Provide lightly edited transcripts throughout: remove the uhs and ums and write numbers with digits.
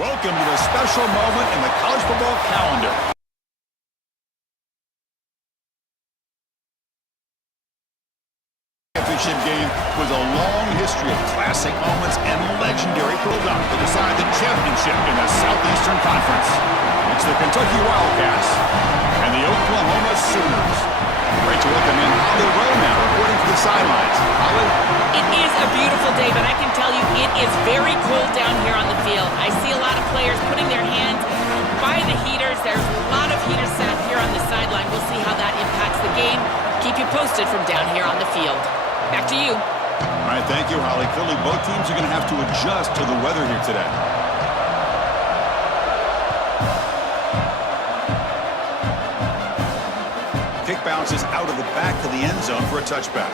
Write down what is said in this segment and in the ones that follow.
Welcome to a special moment in the college football calendar. Championship game with a long history of classic moments and legendary build-up to decide the championship in the Southeastern Conference. It's the Kentucky Wildcats and the Oklahoma Sooners. Great to welcome in Holly Rowe now, reporting for the sidelines. Holly? It is a beautiful day, but I can tell you it is very cold down here on the field. I see a lot of players putting their hands by the heaters. There's a lot of heaters set up here on the sideline. We'll see how that impacts the game. Keep you posted from down here on the field. Back to you. All right, thank you, Holly. Clearly, both teams are going to have to adjust to the weather here today. Kick bounces out of the back of the end zone for a touchback.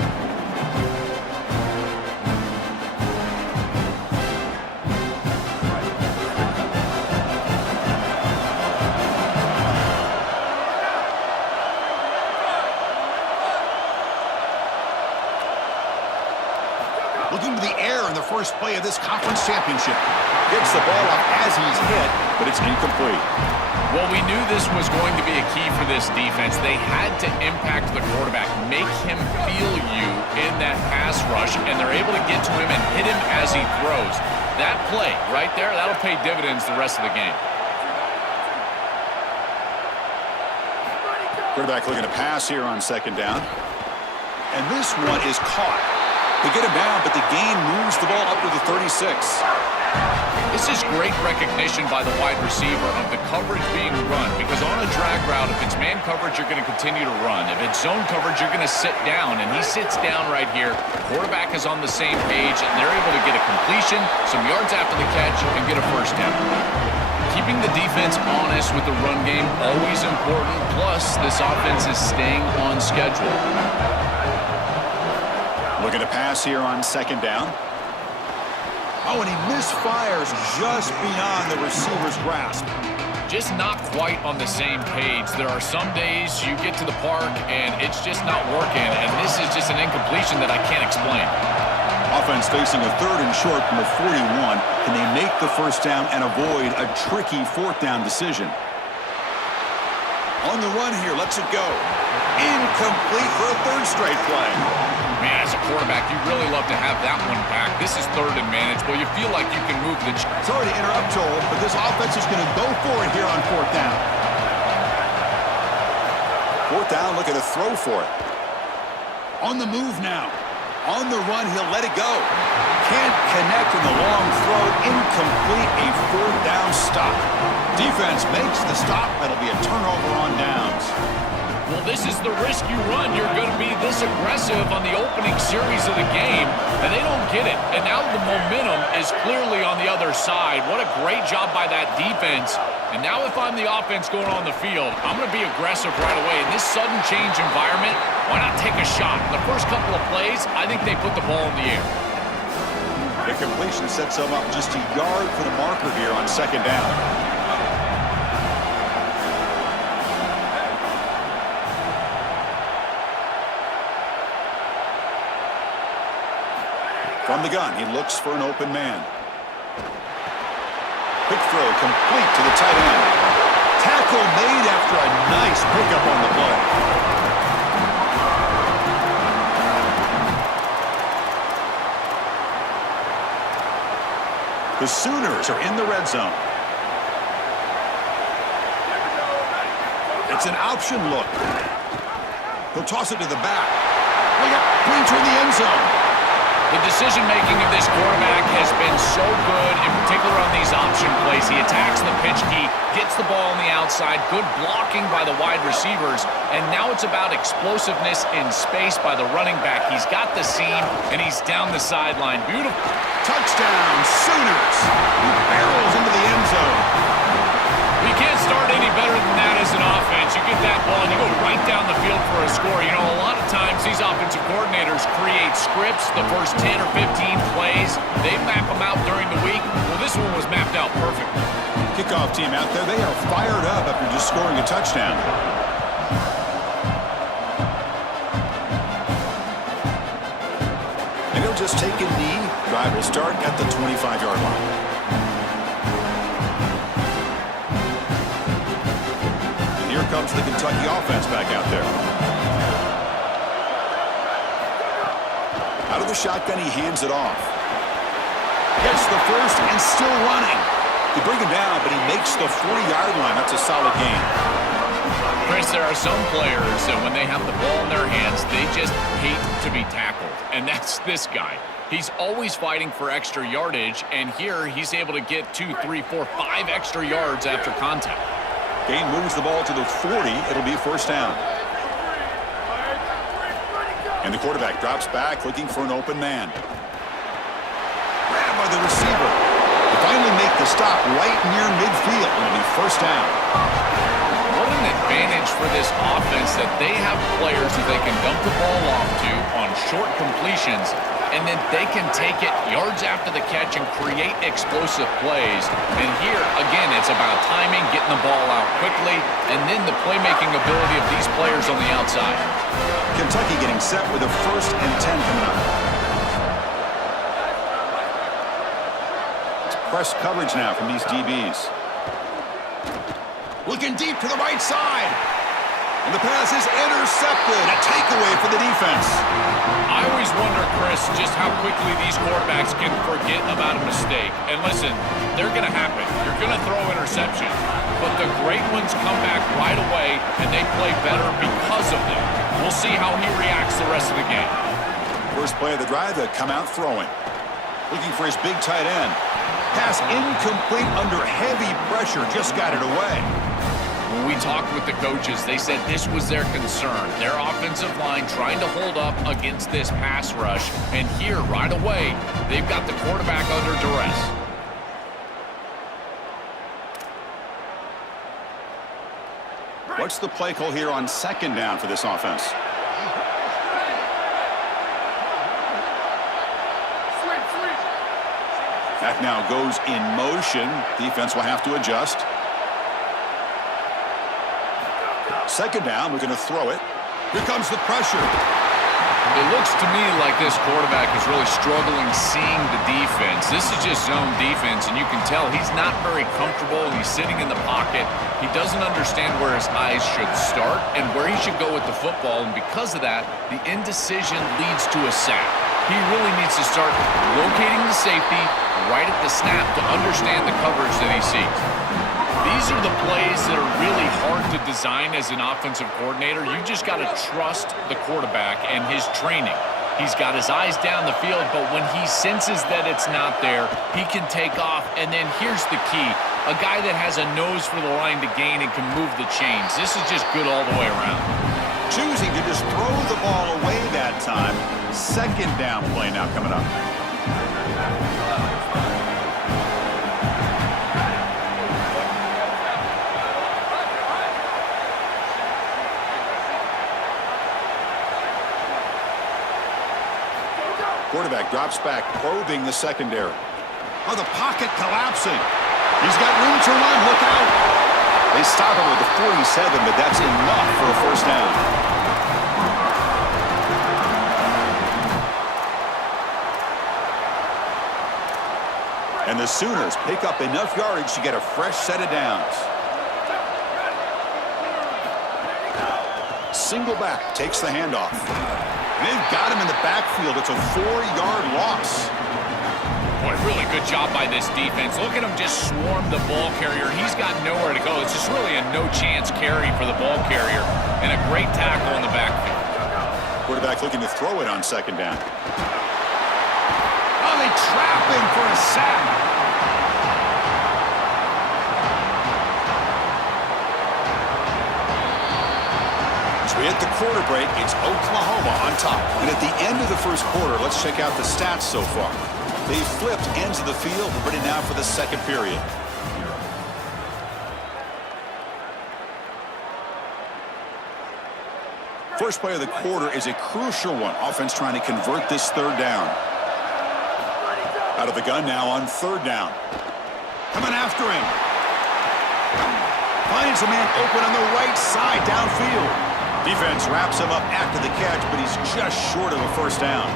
Looking to the air in the first play of this conference championship. Gets the ball up as he's hit, but it's incomplete. Well, we knew this was going to be a key for this defense. They had to impact the quarterback, make him feel you in that pass rush, and they're able to get to him and hit him as he throws. That play right there, that'll pay dividends the rest of the game. Quarterback looking to pass here on second down. And this one is caught. They get him down, but the gain moves the ball up to the 36. This is great recognition by the wide receiver of the coverage being run, because on a drag route, if it's man coverage, you're going to continue to run. If it's zone coverage, you're going to sit down, and he sits down right here. Quarterback is on the same page, and they're able to get a completion, some yards after the catch, and get a first down. Keeping the defense honest with the run game, always important, plus this offense is staying on schedule. Looking to pass here on second down. Oh, and he misfires just beyond the receiver's grasp. Just not quite on the same page. There are some days you get to the park and it's just not working, and this is just an incompletion that I can't explain. Offense facing a third and short from the 41. Can they make the first down and avoid a tricky fourth down decision? On the run here, lets it go. Incomplete for a third straight play. Man, as a quarterback, you really love to have that one back. This is third and manageable. You feel like you can move the... Sorry to interrupt, Joel, but this offense is going to go for it here on fourth down. Fourth down, looking to throw for it. On the move now. On the run, he'll let it go. Can't connect in the long throw. Incomplete, a fourth down stop. Defense makes the stop. That'll be a turnover on downs. Well, this is the risk you run. You're going to be this aggressive on the opening series of the game, and they don't get it. And now the momentum is clearly on the other side. What a great job by that defense. And now if I'm the offense going on the field, I'm going to be aggressive right away. In this sudden change environment, why not take a shot? The first couple of plays, I think they put the ball in the air. The completion sets them up just a yard for the marker here on second down. From the gun, he looks for an open man. Quick throw complete to the tight end. Tackle made after a nice pickup on the play. The Sooners are in the red zone. It's an option look. He'll toss it to the back. Way up, clean toward the end zone. The decision-making of this quarterback has been so good, in particular on these option plays. He attacks the pitch key, gets the ball on the outside, good blocking by the wide receivers, and now it's about explosiveness in space by the running back. He's got the seam, and he's down the sideline. Beautiful. Touchdown, Sooners. He barrels into the end zone. You can't start any better than that as an offense. You get that ball and you go right down the field for a score. You know, a lot of times these offensive coordinators create scripts, the first 10 or 15 plays. They map them out during the week. Well, this one was mapped out perfectly. Kickoff team out there, they are fired up after just scoring a touchdown. And he'll just take a knee. Drive will start at the 25-yard line. comes the Kentucky offense back out there. Out of the shotgun, he hands it off. Gets the first and still running. They bring him down, but he makes the 40-yard line. That's a solid gain. Chris, there are some players that when they have the ball in their hands, they just hate to be tackled. And that's this guy. He's always fighting for extra yardage, and here he's able to get 2, 3, 4, 5 extra yards after contact. Gain moves the ball to the 40. It'll be first down. And the quarterback drops back looking for an open man. Grabbed by the receiver. They finally make the stop right near midfield. It'll be first down. What an advantage for this offense that they have players that they can dump the ball off to on short completions, and then they can take it yards after the catch and create explosive plays. And here, again, it's about timing, getting the ball out quickly, and then the playmaking ability of these players on the outside. Kentucky getting set with a 1st and 10 coming up. It's press coverage now from these DBs. Looking deep to the right side. And the pass is intercepted. A takeaway for the defense. I always wonder, Chris, just how quickly these quarterbacks can forget about a mistake. And listen, they're going to happen. You're going to throw interceptions. But the great ones come back right away, and they play better because of them. We'll see how he reacts the rest of the game. First play of the drive, they come out throwing. Looking for his big tight end. Pass incomplete under heavy pressure. Just got it away. When we talked with the coaches, they said this was their concern. Their offensive line trying to hold up against this pass rush. And here, right away, they've got the quarterback under duress. What's the play call here on second down for this offense? That now goes in motion. Defense will have to adjust. Second down, we're going to throw it. Here comes the pressure. It looks to me like this quarterback is really struggling seeing the defense. This is just zone defense, and you can tell he's not very comfortable. He's sitting in the pocket. He doesn't understand where his eyes should start and where he should go with the football, and because of that, the indecision leads to a sack. He really needs to start locating the safety right at the snap to understand the coverage that he sees. These are the plays that are really hard to design as an offensive coordinator. You just got to trust the quarterback and his training. He's got his eyes down the field, but when he senses that it's not there, he can take off. And then here's the key. A guy that has a nose for the line to gain and can move the chains. This is just good all the way around. Choosing to just throw the ball away that time. Second down play now coming up. Quarterback drops back, probing the secondary. Oh, the pocket collapsing. He's got room to run. Look out. They stop him with the 47, but that's enough for a first down. And the Sooners pick up enough yardage to get a fresh set of downs. Single back takes the handoff. They've got him in the backfield. It's a 4-yard loss. Boy, really good job by this defense. Look at him just swarm the ball carrier. He's got nowhere to go. It's just really a no-chance carry for the ball carrier. And a great tackle in the backfield. Quarterback looking to throw it on second down. Oh, they trap him for a sack. We hit the quarter break. It's Oklahoma on top. And at the end of the first quarter, let's check out the stats so far. They flipped ends of the field. We're ready now for the second period. First play of the quarter is a crucial one. Offense trying to convert this third down. Out of the gun now on third down. Coming after him. Finds a man open on the right side downfield. Defense wraps him up after the catch, but he's just short of a first down.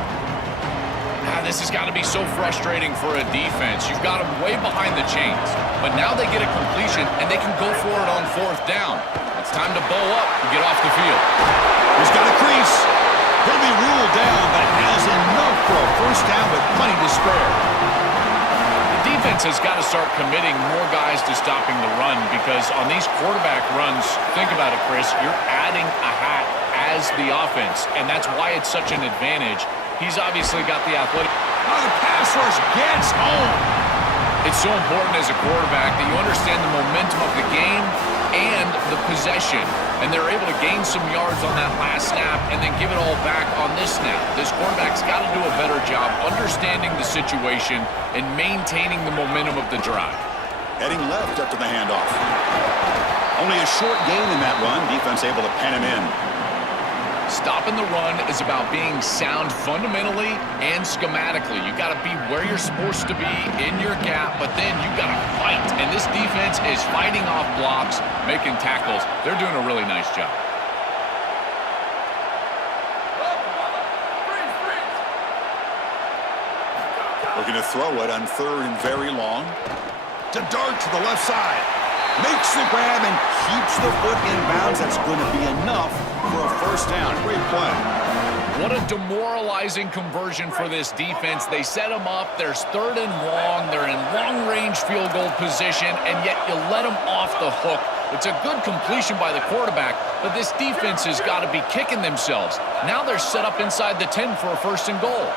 This has got to be so frustrating for a defense. You've got them way behind the chains, but now they get a completion, and they can go for it on fourth down. It's time to bow up and get off the field. He's got a crease. He'll be ruled down, but has enough for a first down with plenty to spare. The defense has got to start committing more guys to stopping the run because on these quarterback runs, think about it, Chris, you're adding a hat as the offense, and that's why it's such an advantage. He's obviously got the athletic. Oh, the pass rush gets home. It's so important as a quarterback that you understand the momentum of the game and the possession. And they're able to gain some yards on that last snap and then give it all back on this snap. This quarterback's got to do a better job understanding the situation and maintaining the momentum of the drive. Heading left after the handoff. Only a short gain in that run. Defense able to pen him in. Stopping the run is about being sound fundamentally and schematically. You got to be where you're supposed to be in your gap, but then you got to fight. And this defense is fighting off blocks, making tackles. They're doing a really nice job. Looking to throw it on 3rd and very long. To dart to the left side. Makes the grab and keeps the foot in bounds. That's going to be enough for a first down. Great play. What a demoralizing conversion for this defense. They set them up. There's 3rd and long. They're in long-range field goal position, and yet you let them off the hook. It's a good completion by the quarterback, but this defense has got to be kicking themselves. Now they're set up inside the 10 for a 1st and goal.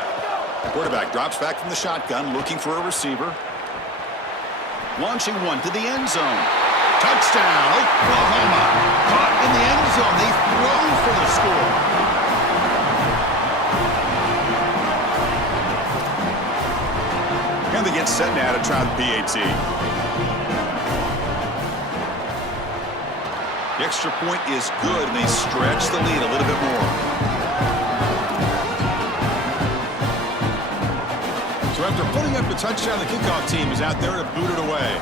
The quarterback drops back from the shotgun, looking for a receiver. Launching one to the end zone. Touchdown, Oklahoma. Caught in the end zone. They throw for the score. And they get set now to try the PAT. The extra point is good, and they stretch the lead a little bit more. So after putting up a touchdown, the kickoff team is out there to boot it away.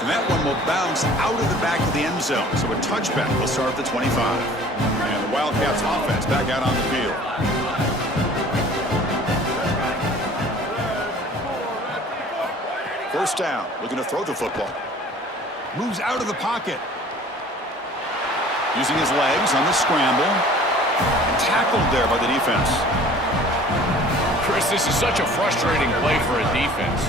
And that one will bounce out of the back of the end zone. So a touchback will start at the 25. And the Wildcats offense back out on the field. First down, looking to throw the football. Moves out of the pocket. Using his legs on the scramble. Tackled there by the defense. Chris, this is such a frustrating play for a defense.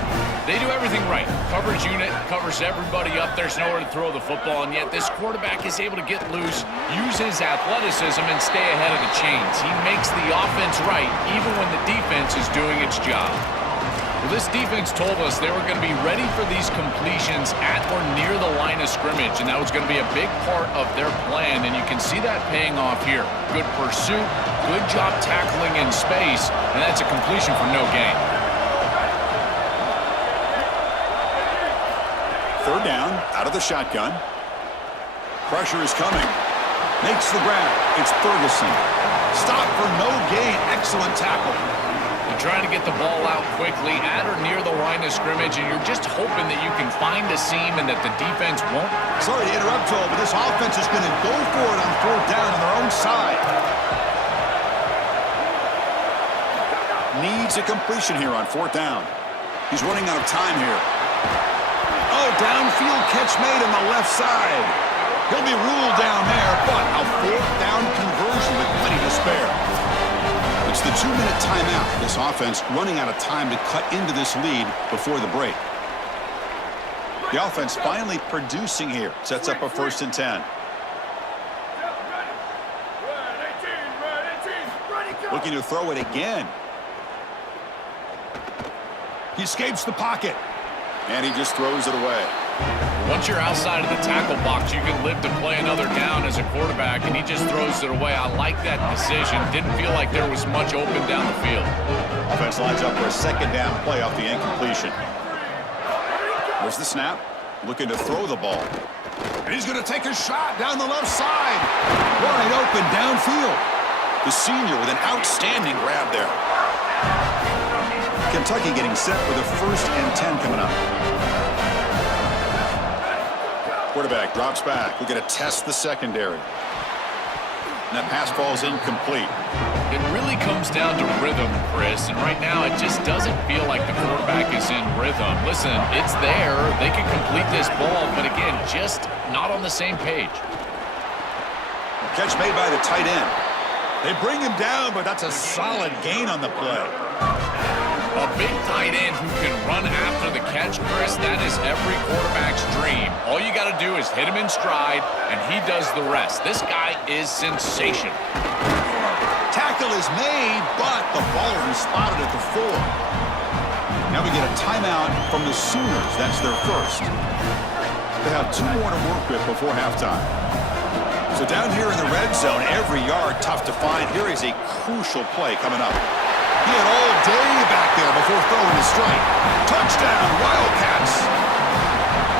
They do everything right. Coverage unit covers everybody up. There's nowhere to throw the football, and yet this quarterback is able to get loose, use his athleticism, and stay ahead of the chains. He makes the offense right, even when the defense is doing its job. Well, this defense told us they were going to be ready for these completions at or near the line of scrimmage, and that was going to be a big part of their plan, and you can see that paying off here. Good pursuit, good job tackling in space, and that's a completion for no gain. 3rd down, out of the shotgun. Pressure is coming. Makes the grab. It's Ferguson. Stop for no gain. Excellent tackle. You're trying to get the ball out quickly at or near the line of scrimmage, and you're just hoping that you can find a seam and that the defense won't. Sorry to interrupt, Joel, but this offense is going to go for it on 4th down on their own side. Needs a completion here on 4th down. He's running out of time here. Oh, downfield catch made on the left side. He'll be ruled down there, but a 4th down conversion with plenty to spare. It's the 2-minute timeout. This offense running out of time to cut into this lead before the break. The offense finally producing here. Sets up a 1st and 10. Looking to throw it again. He escapes the pocket. And he just throws it away. Once you're outside of the tackle box, you can live to play another down as a quarterback, and he just throws it away. I like that decision. Didn't feel like there was much open down the field. Offense lines up for a 2nd down play off the incompletion. There's the snap. Looking to throw the ball. And he's going to take a shot down the left side. Wide open downfield. The senior with an outstanding grab there. Kentucky getting set for the 1st and 10 coming up. Quarterback drops back. We're going to test the secondary. And that pass falls incomplete. It really comes down to rhythm, Chris, and right now it just doesn't feel like the quarterback is in rhythm. Listen, it's there. They can complete this ball, but again, just not on the same page. Catch made by the tight end. They bring him down, but that's a solid gain on the play. A big tight end who can run after the catch, Chris, that is every quarterback's dream. All you got to do is hit him in stride, and he does the rest. This guy is sensational. Tackle is made, but the ball is spotted at the 4. Now we get a timeout from the Sooners. That's their first. They have 2 more to work with before halftime. So down here in the red zone, every yard tough to find. Here is a crucial play coming up. He had all day back there before throwing his strike. Touchdown, Wildcats.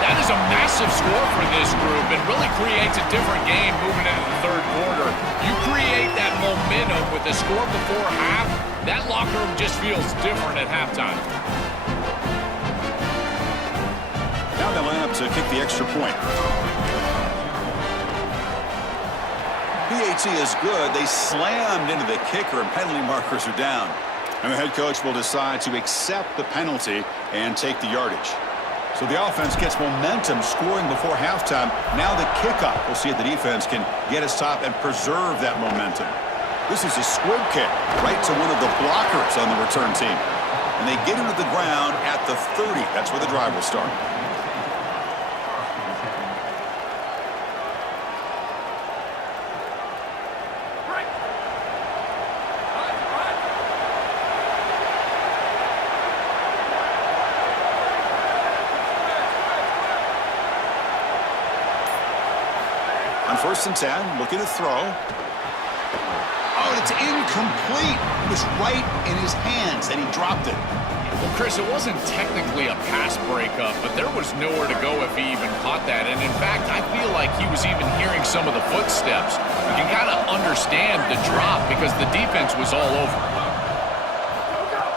That is a massive score for this group and really creates a different game moving into the third quarter. You create that momentum with the score before half, that locker room just feels different at halftime. Now they line up to kick the extra point. PAT is good. They slammed into the kicker and penalty markers are down. And the head coach will decide to accept the penalty and take the yardage. So the offense gets momentum scoring before halftime. Now the kickoff. We'll see if the defense can get us top and preserve that momentum. This is a squib kick right to one of the blockers on the return team. And they get into the ground at the 30. That's where the drive will start. On 1st and 10, looking to throw. Oh, it's incomplete. It was right in his hands, and he dropped it. Well, Chris, it wasn't technically a pass breakup, but there was nowhere to go if he even caught that. And in fact, I feel like he was even hearing some of the footsteps. You can kind of understand the drop because the defense was all over.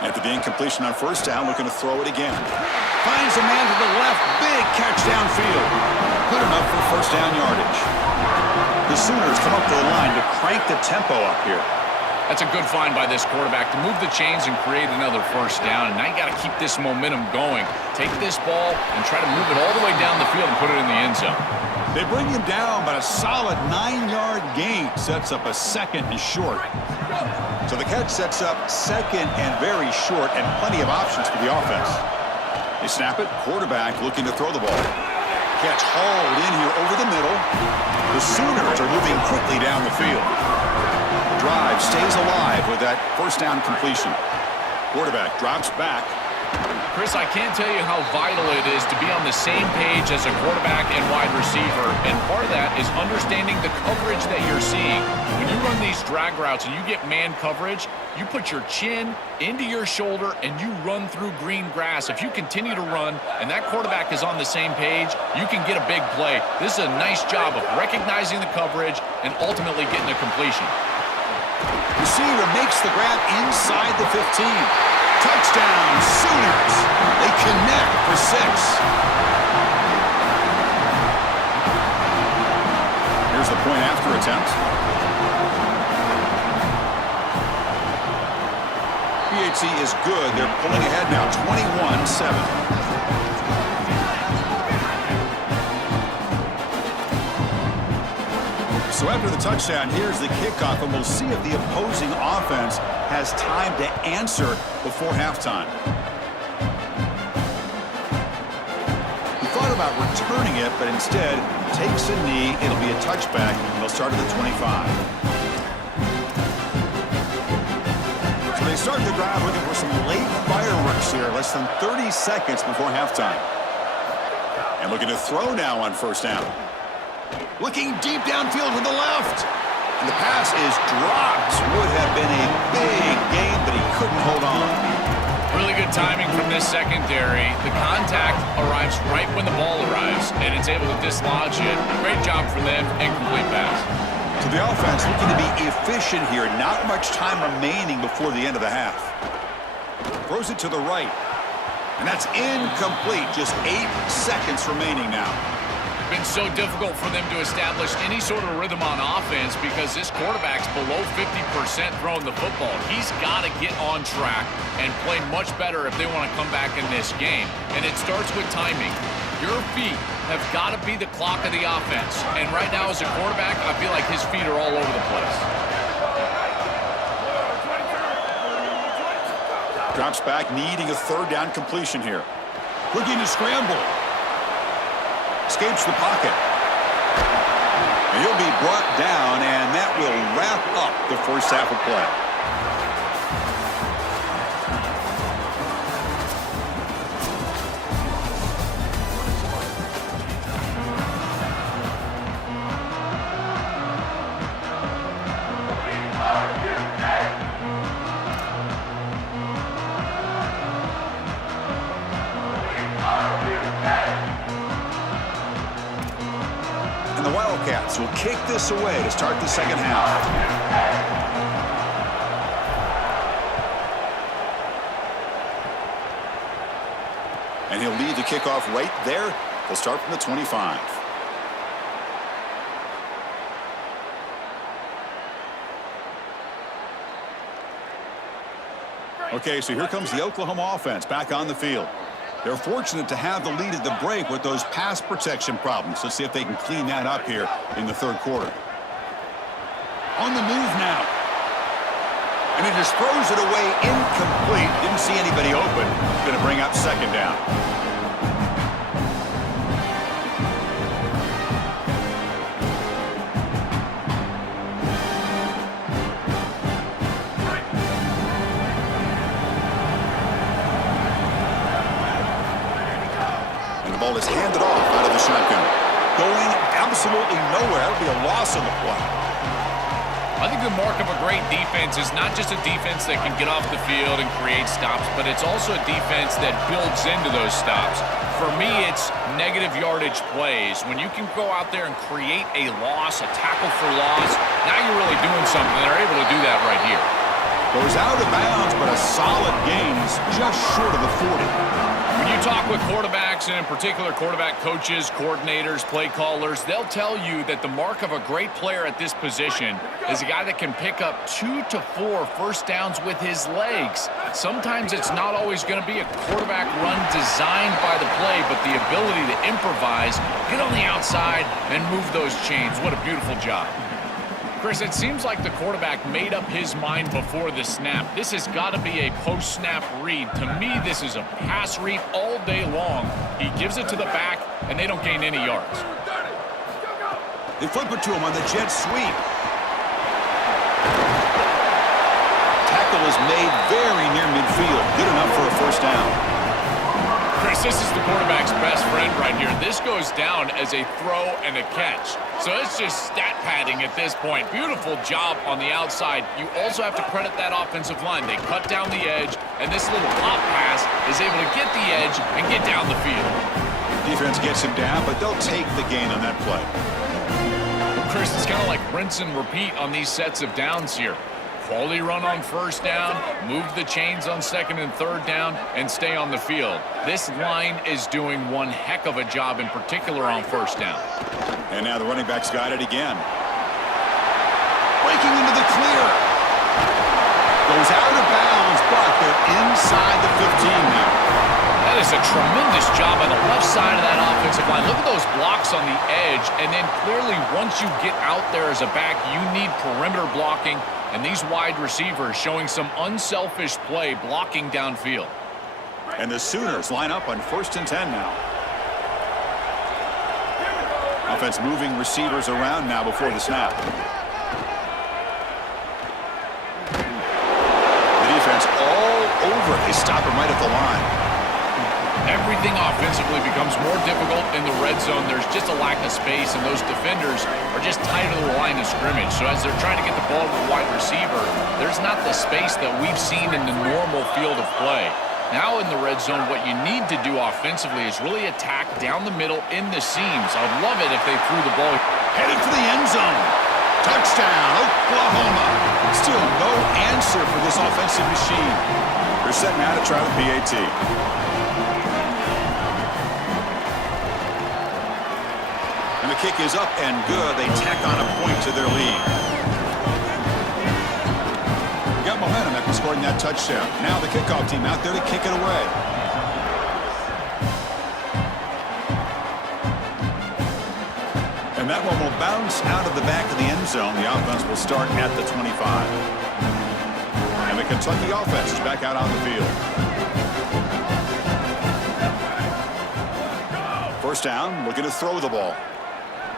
After the incompletion on 1st down, looking to throw it again. Finds a man to the left. Big catch downfield. Good enough for 1st down yardage. The Sooners come up to the line to crank the tempo up here. That's a good find by this quarterback to move the chains and create another 1st down. And now you got to keep this momentum going. Take this ball and try to move it all the way down the field and put it in the end zone. They bring him down, but a solid 9-yard gain sets up a 2nd and short. So the catch sets up 2nd and very short and plenty of options for the offense. They snap it. Quarterback looking to throw the ball. Catch hauled in here over the middle. The Sooners are moving quickly down the field. Drive stays alive with that 1st down completion. Quarterback drops back. Chris, I can't tell you how vital it is to be on the same page as a quarterback and wide receiver. And part of that is understanding the coverage that you're seeing. When you run these drag routes and you get man coverage, you put your chin into your shoulder and you run through green grass. If you continue to run and that quarterback is on the same page, you can get a big play. This is a nice job of recognizing the coverage and ultimately getting a completion. Receiver makes the grab inside the 15. Touchdown, Sooners. They connect for 6. Here's the point after attempt. PAT is good. They're pulling ahead now, 21-7. So after the touchdown, here's the kickoff, and we'll see if the opposing offense has time to answer before halftime. He thought about returning it, but instead takes a knee. It'll be a touchback, and they'll start at the 25. So they start the drive looking for some late fireworks here, less than 30 seconds before halftime. And looking to throw now on 1st down. Looking deep downfield to the left. And the pass is dropped. Would have been a big gain, but he couldn't hold on. Really good timing from this secondary. The contact arrives right when the ball arrives, and it's able to dislodge it. Great job for them, incomplete pass. So the offense looking to be efficient here. Not much time remaining before the end of the half. Throws it to the right. And that's incomplete. Just 8 seconds remaining now. been so difficult for them to establish any sort of rhythm on offense because this quarterback's below 50% throwing the football. He's got to get on track and play much better if they want to come back in this game. And it starts with timing. Your feet have got to be the clock of the offense. And right now as a quarterback, I feel like his feet are all over the place. Drops back, needing a third down completion here. Looking to scramble. Escapes the pocket. And he'll be brought down, and that will wrap up the first half of play. And the Wildcats will kick this away to start the second half. And he'll lead the kickoff right there. They'll start from the 25. Okay, so here comes the Oklahoma offense back on the field. They're fortunate to have the lead at the break with those pass protection problems. Let's see if they can clean that up here in the third quarter. On the move now. And he just throws it away incomplete. Didn't see anybody open. Going to bring up second down. Ball is handed off out of the shotgun. Going absolutely nowhere. That'll be a loss on the play. I think the mark of a great defense is not just a defense that can get off the field and create stops, but it's also a defense that builds into those stops. For me, it's negative yardage plays. When you can go out there and create a loss, a tackle for loss, now you're really doing something. They're able to do that right here. Goes out of bounds, but a solid gain. He's just short of the 40. When you talk with quarterbacks, and in particular quarterback coaches, coordinators, play callers, they'll tell you that the mark of a great player at this position is a guy that can pick up 2 to 4 first downs with his legs. Sometimes it's not always going to be a quarterback run designed by the play, but the ability to improvise, get on the outside, and move those chains. What a beautiful job. Chris, it seems like the quarterback made up his mind before the snap. This has got to be a post-snap read. To me, this is a pass read all day long. He gives it to the back, and they don't gain any yards. They flip it to him on the jet sweep. Tackle is made very near midfield. Good enough for a first down. Chris, this is the quarterback's best friend right here. This goes down as a throw and a catch. So it's just stat padding at this point. Beautiful job on the outside. You also have to credit that offensive line. They cut down the edge, and this little pop pass is able to get the edge and get down the field. Defense gets him down, but they'll take the gain on that play. Well, Chris, it's kind of like rinse and repeat on these sets of downs here. Quality run on first down, move the chains on second and third down, and stay on the field. This line is doing one heck of a job, in particular on first down. And now the running back's got it again. Breaking into the clear. Goes out of bounds, but they're inside the 15 now. That is a tremendous job on the left side of that offensive line. Look at those blocks on the edge, and then clearly once you get out there as a back, you need perimeter blocking. And these wide receivers showing some unselfish play blocking downfield. And the Sooners line up on 1st and 10 now. Offense moving receivers around now before the snap. The defense all over. They stop him right at the line. Everything offensively becomes more difficult in the red zone. There's just a lack of space, and those defenders are just tight to the line of scrimmage. So as they're trying to get the ball to the wide receiver, there's not the space that we've seen in the normal field of play. Now in the red zone, what you need to do offensively is really attack down the middle in the seams. I'd love it if they threw the ball. Headed for the end zone. Touchdown, Oklahoma. Still no answer for this offensive machine. They're set now to try the PAT. kick is up and good. They tack on a point to their lead. Got momentum after scoring that touchdown. Now the kickoff team out there to kick it away. And that one will bounce out of the back of the end zone. The offense will start at the 25. And the Kentucky offense is back out on the field. First down, looking to throw the ball.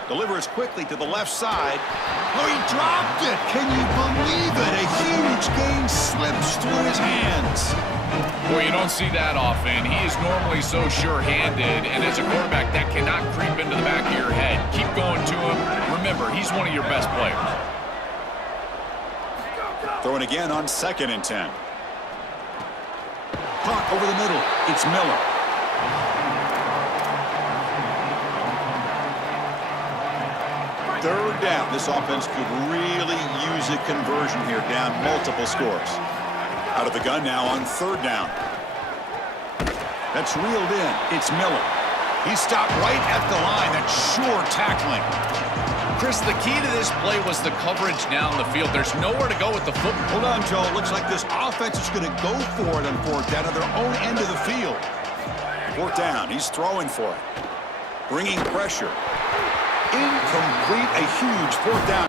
Delivers quickly to the left side. Oh, he dropped it. Can you believe it? A huge gain slips through his hands. Boy, you don't see that often. He is normally so sure-handed, and as a quarterback, that cannot creep into the back of your head. Keep going to him. Remember, he's one of your best players. Throwing again on 2nd and 10. Clock over the middle. It's Miller. Third down. This offense could really use a conversion here, down multiple scores. Out of the gun now on 3rd down. That's reeled in. It's Miller. He stopped right at the line. That's sure tackling. Chris, the key to this play was the coverage down the field. There's nowhere to go with the football. Hold on, Joe. Looks like this offense is going to go for it on 4th down at their own end of the field. 4th down. He's throwing for it. Bringing pressure. Incomplete. A huge 4th down.